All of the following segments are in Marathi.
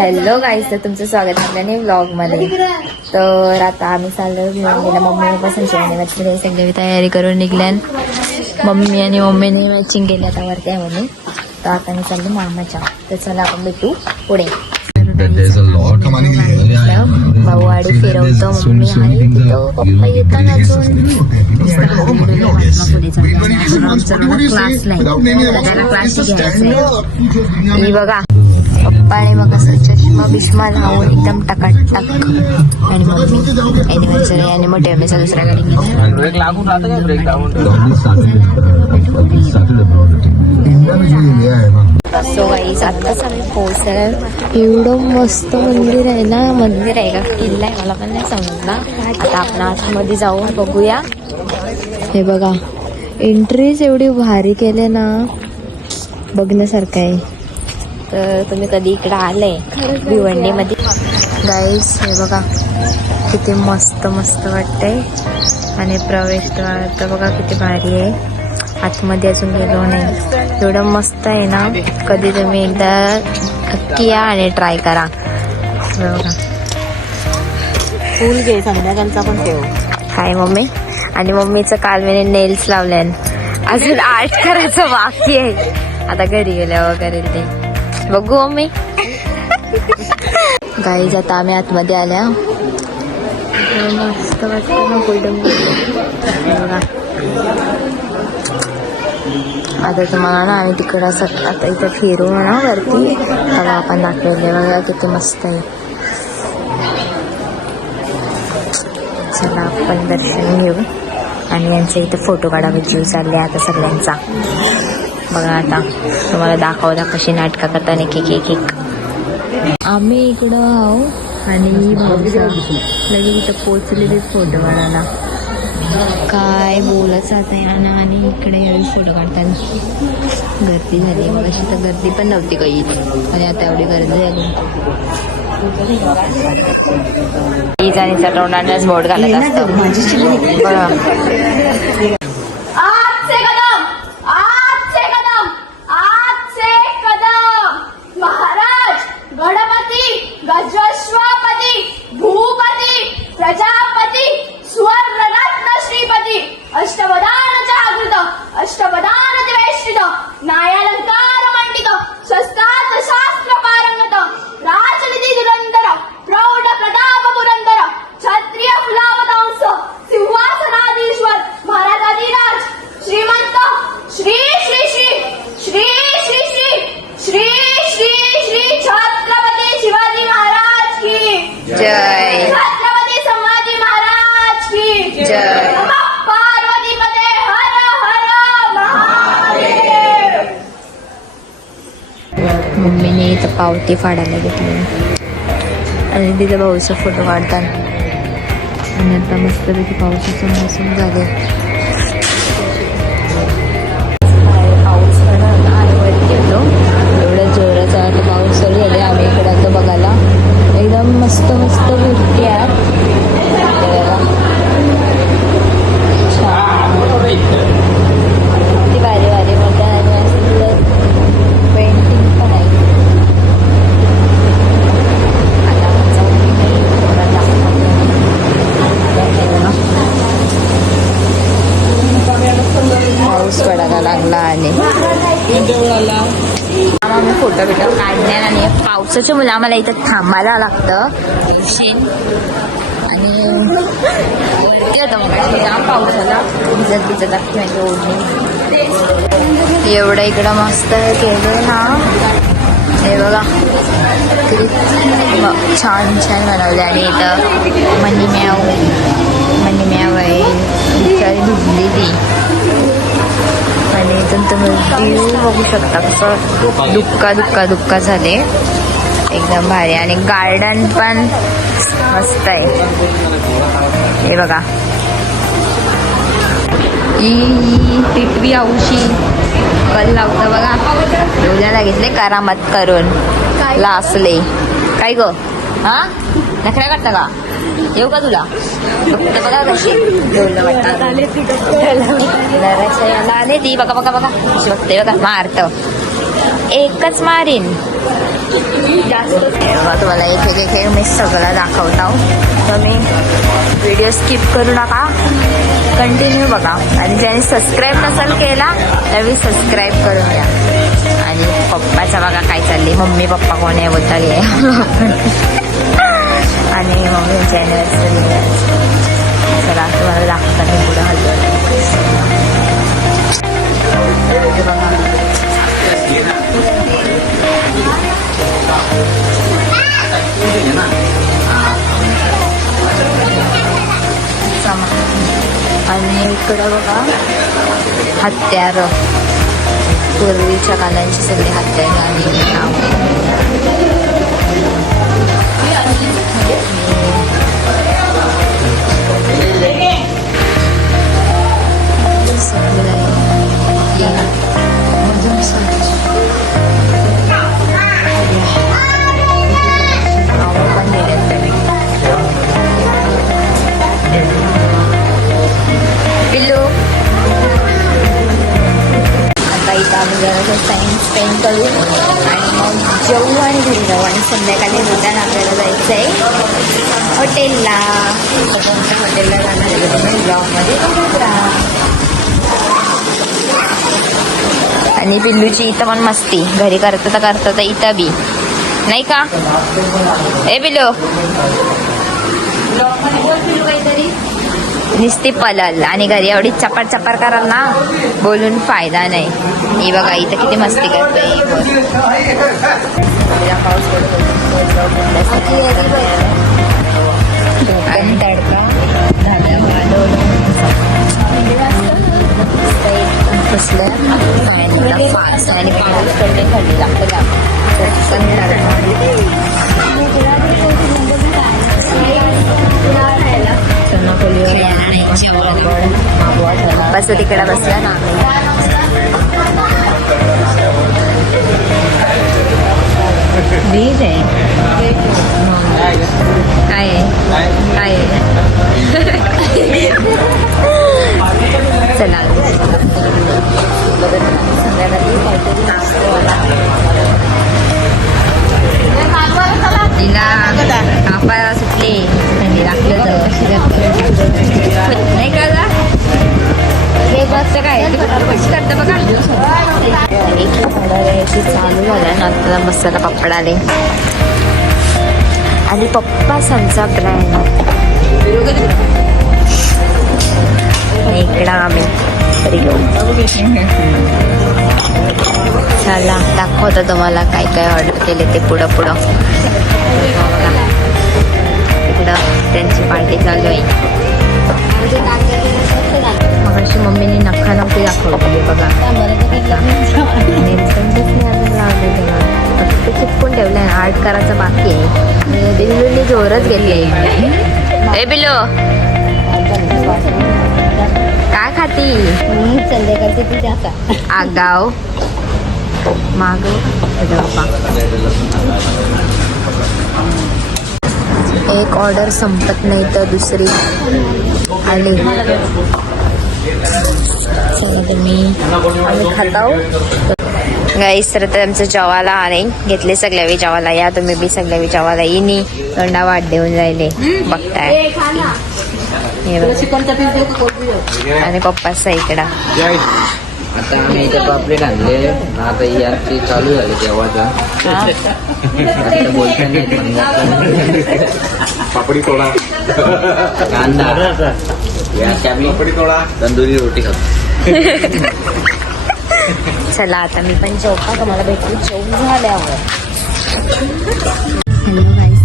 हॅलो गाईस तर तुमचं स्वागत आहे आपल्या व्लॉगमध्ये तर आता आम्ही चाललो भिवंडीला मम्मी पप्पा संशय सगळी तयारी करून निघल्यान मम्मी आणि मम्मीने मॅचिंग केली आता वरती आहे मम्मी तर आता मी चाललो मामाच्या तर चला आपण भेटू पुढे There's a lot कमाने के लिए भाऊ आडी फिरवतो मम्मी तिथं पप्पा येतात अजून ही बघा पप्पाने बघा असं चष्मा बिष्मा लावून एकदम टकाटक आणि मम्मी अॅनिव्हर्सरी आणि मोठे आम्ही दुसऱ्या गाडी में है सो गाईज आत्ताच आम्ही पोहोचलोय. एवढं मस्त मंदिर आहे ना? मंदिर आहे का? किल्ला आहे मला पण नाही समजला आता आपण आतमध्ये जाऊन बघूया. हे बघा एंट्रीज एवढी भारी केले ना. बघण्यासारखं आहे. तर तुम्ही कधी इकडं आले? भिवंडीमध्ये गाईज हे बघा किती मस्त मस्त वाटतंय. आणि प्रवेशद्वार तर बघा किती भारी आहे. आतमध्ये अजून गेलो नाही. एवढं मस्त आहे ना? कधी तुम्ही एकदा नक्की या आणि ट्राय करा. बघा. फुल घे संध्याकाळचा पण ठेव. काय मम्मी. आणि मम्मीचं काल मी नेल्स लावल्यान. अजून आर्ट करायचं बाकी आहे. आता घरी गेल्यावर करेल ते. बघू मी. गाईज आता आम्ही आतमध्ये आल्या. मस्त वाटतं ना गोल्डन बघा. आता तुम्हाला ना आम्ही तिकडं असं आता इथं फिरून ना वरती. बघा आपण दाखवले. बघा किती मस्त आहे. चला आपण दर्शन घेऊ. आणि यांचा इथं फोटो काढावे जीव चालले आता सगळ्यांचा. बघा आता. तुम्हाला दाखवता कशी नाटकं करताना एक एक एक एक आम्ही इकडं आहो आणि लगेच इथं पोचलेले फोटो काढायला. काय बोलत आहे ना आणि इकडे यावेळी फोटो काढताना. गर्दी झाली. मग अशी तर गर्दी पण नव्हती काही. आणि आता एवढी गर्दी झाली. इजानीचा तोंडानेच बोट घालत असतो. बघा. जय। छत्रपती संभाजी महाराज की जय. नमः पार्वती पते हर हर महादेव। मम्मीने इथं पावती फाडायला घेतली. आणि तिथं भाऊचा फोटो काढतात आणि आता मस्तपैकी पावसाचं मोसम झाले पाऊस पडायला लागला आणि आम्ही फोटो बिटो काढणार आणि पावसाच्या मुलं आम्हाला इथं थांबायला लागतं. आणि मग जाम पावसाला भिजत भिजत म्हणजे ओढणी एवढं इकडं मस्त केलं ना. हे बघा. किती छान छान बनवले आणि इथं मनी म्याव मनी म्याव आहे बिचारी भिजली ती आणि इथून तुम्ही व्ह्यू बघू शकता कसं दुक्का दुक्का दुक्का झाले. एकदम भारी. आणि गार्डन पण मस्त आहे. हे बघा. ई ही टिटवी कल लावतं बघा. उद्याला घेतले करामत करून. लासले. काय ग? हा? नखऱ्या करता का? येऊ का तुला? फक्त बघा कशी. डोलं वाटतं. आले ती बघा बघा बघा. कशी बघते बघा मारत. एकच मारीन. बघा, तुम्हाला एक एक एक मी सगळं दाखवत. आहो तुम्ही व्हिडिओ स्किप करू नका. कंटिन्यू बघा. आणि ज्याने सबस्क्राईब नसेल केला त्यावेळी सबस्क्राईब करून घ्या. आणि पप्पाचं बघा काय चालली मम्मी पप्पा कोण आहे? बद्दल आहे आणि मम्मीची अॅनिव्हर्सरी चला तुम्हाला दाखवताना पुढं हलवलं बघा समा आणि इकडं बघा हत्यार. पूर्वीच्या कालांची सगळी हत्यार आणि स्पेंड करू आणि मग जेवू आणि घरी जाऊ आणि संध्याकाळी रिटर्न आपल्याला जायचं आहे हॉटेलला कोणत्या हॉटेलला जाणार आहे तुम्ही ब्लॉगमध्ये आणि पिल्लूची इथं पण मस्ती घरी करता तर करता तर इथं बी नाही का ए बिलो ब्लॉगमध्ये बोल पिल्लू काहीतरी नुसती पलल. आणि घरी एवढी चपाट चपार कराल ना बोलून फायदा नाही. ही बघा इथं किती मस्ती करते पाऊस आणि तडका कसलं आणि पाऊस पडले थंडी लागते बस तिकडे बसला ना बीज आहे काय आहे काय आहे चला मिळाले आणि पप्पा आणि ब्रँड इकडं आम्ही. चला दाखवतो तुम्हाला काय काय ऑर्डर केले ते पुढं पुढं. इकडं त्यांची पार्टी चालू आहे. मग अशी मम्मीने नखा नक्की दाखवली बघा अजून लावले तेव्हा फक्त ते चिपकून ठेवलंय आर्ट करायचं बाकी आहे बिल्लूने जोरच घेतली ए बिल्लू काय खाती आगाव माग एक ऑर्डर संपत नाही तर दुसरी आली चला तुम्ही आम्ही खाताव गाईस तर आता आमचं जेवायला आले. घेतले सगळ्या बी जेवायला. या तुम्ही बी सगळ्या बी जेवायला. येणी तोंडा वाट देऊन राहिले. बघताय. हे बघा. आणि पप्पाचा इकडा. आता आम्ही इथे पापलेट आणले. आता ही आमची चालू झाली जेवायचा आता बोलता नाही पण पापडी तोडा कांदा. या आम्ही पापडी तोडा तंदुरी रोटी खातो. चला आता मी पण जेवता. तुम्हाला भेटू जेवून झाल्यावर. हॅलो गाईस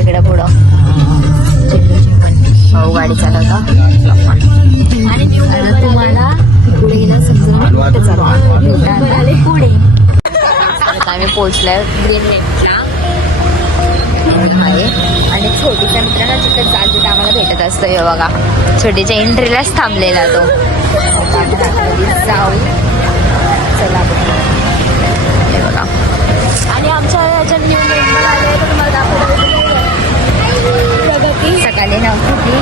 इकडे पुढं. गाडी चालवता. आणि तुम्हाला तर चला आले पुढे आम्ही पोहोचलोय ग्रीन लेकला आणि छोटीच्या मित्रांना तिथे चाल तिथे आम्हाला भेटत असतो. हे बघा छोटीच्या एंट्रीलाच थांबलेला तो. जाऊ. चला हे बघा. आणि आमच्या ह्याच्यात न्यू मेंबर आले सकाळी नव्हती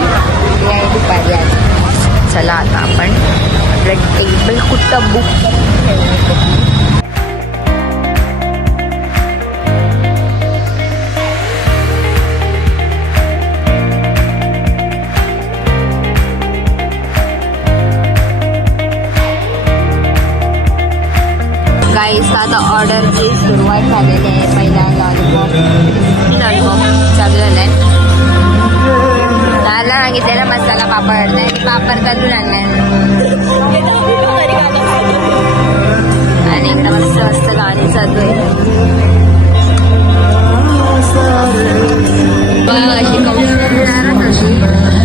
दुपारी आली चला आता आपण याच्या तिथं बुक करून ठेवलं गाईस आता ऑर्डरची सुरुवात झालेली आहे पहिला लॉलीपॉप लॉलीपॉप चालू आहे दादाला सांगितलेला मसाला पापड आणि पापड चालून आणलाय मस्त गाणी चालू आहे बघा कशी कौशल्यात अशी बरोबर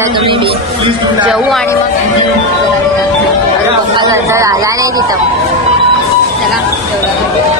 या तुम्ही बी. जेवू आणि मग पप्पा नंतर आला नाही तिथं. चला.